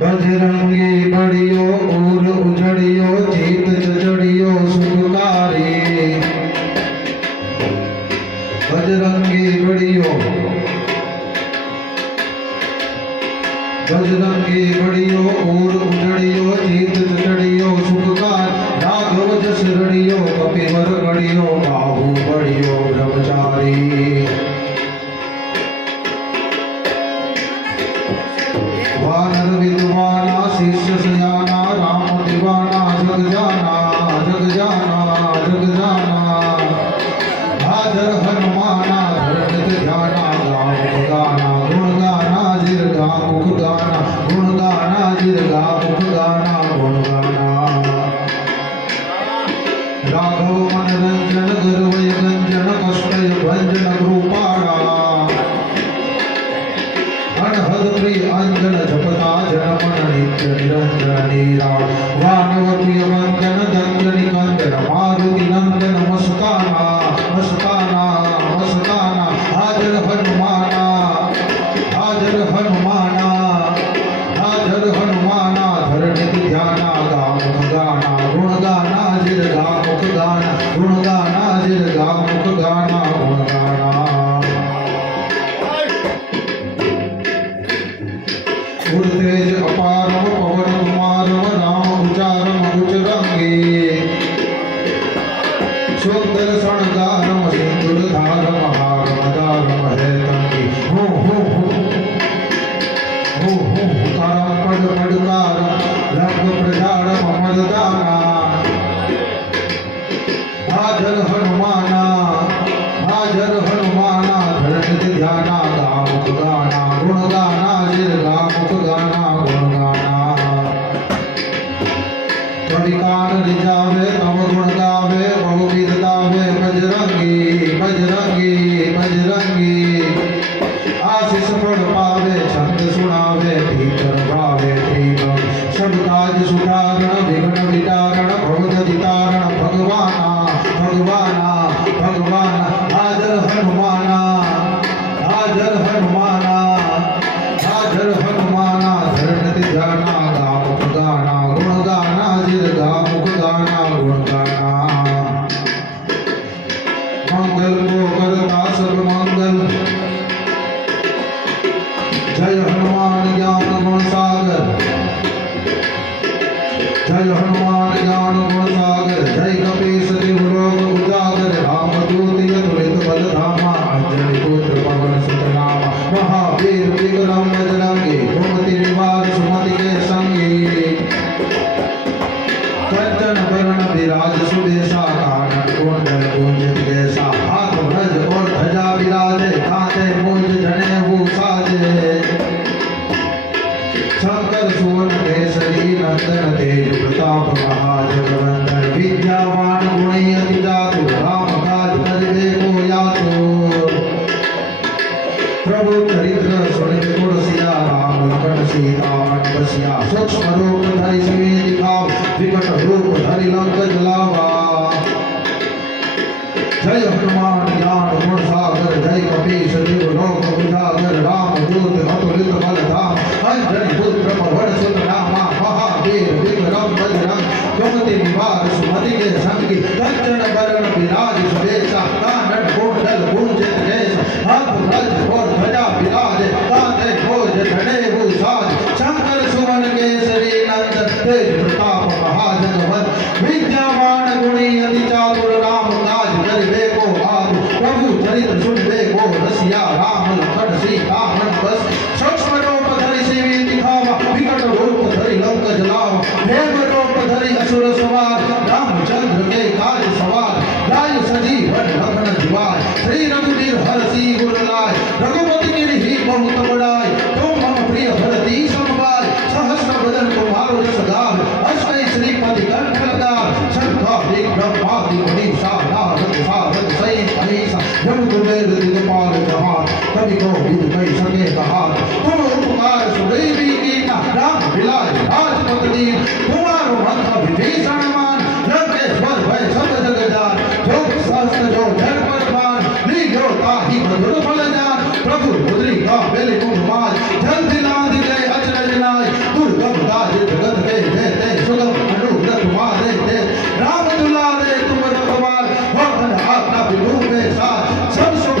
बजरंगी बड़ियो उर उजड़ियो जीत चचड़ियो बजरंगी बड़ियो बजरंगी बड़ियो और उजड़ियो जीत चढ़ियो सुखकार राघव जस रड़ियो कपिवर बड़ियो बाहु बड़ियो ब्रह्मचारी वानर विद्वाना शिष्य सयाना राम दीवाना जग जाना जग जाना जग जाना हाजर हनुमाना धर्मित ध्याना गाम गाना गुण गाना जिरगा मुख गाना गुण गाना जिरगा मुख गाना गुण गाना राघव मनरंजन गर्वय गंजन कष्टय भंजन कृपाणा अनहद प्रिय अंजन जपता जनमन नित्य निरंजन नीरा वानव प्रिय वंदन दंड निकंदन मारुति नंदन मस्ताना मस्ताना मस्ताना हाजर हनुमाना हाजर हनुमाना हाजर हनुमाना धरणित ध्याना गामुख गाना गुण गाना जिरगा मुख गाना गुण गाना जिरगा मुख गाना गुण गाना उर्तेज अपारम पवन कुमारम राम उचारम उचरंगे सुंदर शणगारम सिंदूर धारम हारम दारम है तंगी हो करम पद पडकारम रंग प्रजारम मददाना हाजर हनुमाना धरणित ध्याना गामुख गाना गुण गाना जिरगा मुख गाना गुण गाना कविकान रिजावे तव गुण गावे बहुविध गावे बजरंगी बजरंगी बजरंगी आशीष फल पावे छंद सुनावे भीतर भावे त्रिभंग सब काज सुधारण विघ्न विदारण भवदति तारण भगवाना भगवाना भगवाना हाजर हनुमाना हाजर हनुमाना हाजर हनुमाना धरणित ध्याना गामुख गाना गुण गाना जिरगा मुख गाना गुण गाना मंगल को करता सब मंगल जय हनुमान ज्ञान गुण सागर जय हनुमान ज्ञान गुण सागर जय कपीस देवलोक उजागर रामदूत यतुलित बल धामा अंजनी पुत्र पवन सुत नामा महावीर विक्रम बजरंगी कुमति निवार सुमति के संगी कंचन वरण विराज सुबेसा कानन कुंडल कुंजित केसा हाथ भज और ध्वजा विराजे कांधे मूंज जनेऊ साजे शंकर सुवन केसरी नंदन तेज प्रताप महाजगवंदन विद्यावान गुणी अति चातुर राम काज करिबे को यातुर प्रभु चरित्र सुनित तुलसिया राम लखन सीता मन बसिया सूक्ष्म रूप धरि सिवे दिखाव विकट रूप धरि लंक जलावा जय हनुमान ज्ञान गुण सागर जय कपीस देवलोक उजागर रामदूत अतुलित बल धाम अंजनी पुत्र पवन सुत नामा महावीर विक्रम बजरंग कुमति निवार सुमति के संगी कंचन वरण विराज सुबेसा कानन कुंडल कुंजित केसा हाथ भज और ध्वजा विराजे कांधे मूंज जनेऊ साज शंकर सुवन केसरी नंदन तेज प्रताप महाजगवंदन विद्यावान गुणी अति चातुर राम काज करिबे को आतुर प्रभु चरित्र सुनबे को रसिया राम लखन सीता मन बस सूक्ष्म रूप धरि सिवे दिखावा विकट रूप धरि लंक जलावा भेद रूप धरि असुर सवार रामचंद्र के काज सवार लाय सजीवन लखन जिवाय श्री रघुवीर हरषि गुण लाय रघुपति गिरि बहुत बड़ाई तुम मम प्रिय भरती समवाय सहस्र बदन तुम्हारो जस गाव अष्टै श्रीपति कंठ लगाव शंखा ब्रह्मादि मनीषा नारद सारद सहित अहिसा जब कुबेर दिगपाल जहान कवि को विद कही सके कहा तुम उपकार सुग्रीवी कीना राम बिलाय राजपत दीन तुम्हारो मंत्र विभीषण मान लंकेश्वर भय सब जग जान जो सहस्त्र जो जन पर मान लीजो ताहि मधुर फल जान प्रभु मुद्रिका बेली मुख माज जल दिलांग दे अचरज नाय दुर्गम काज जगत के देते सुगम अनुग्रह तुम्हारे दे राम दुलारे तुम रखवार भक्त आज्ञा विभू के साथ सब सुख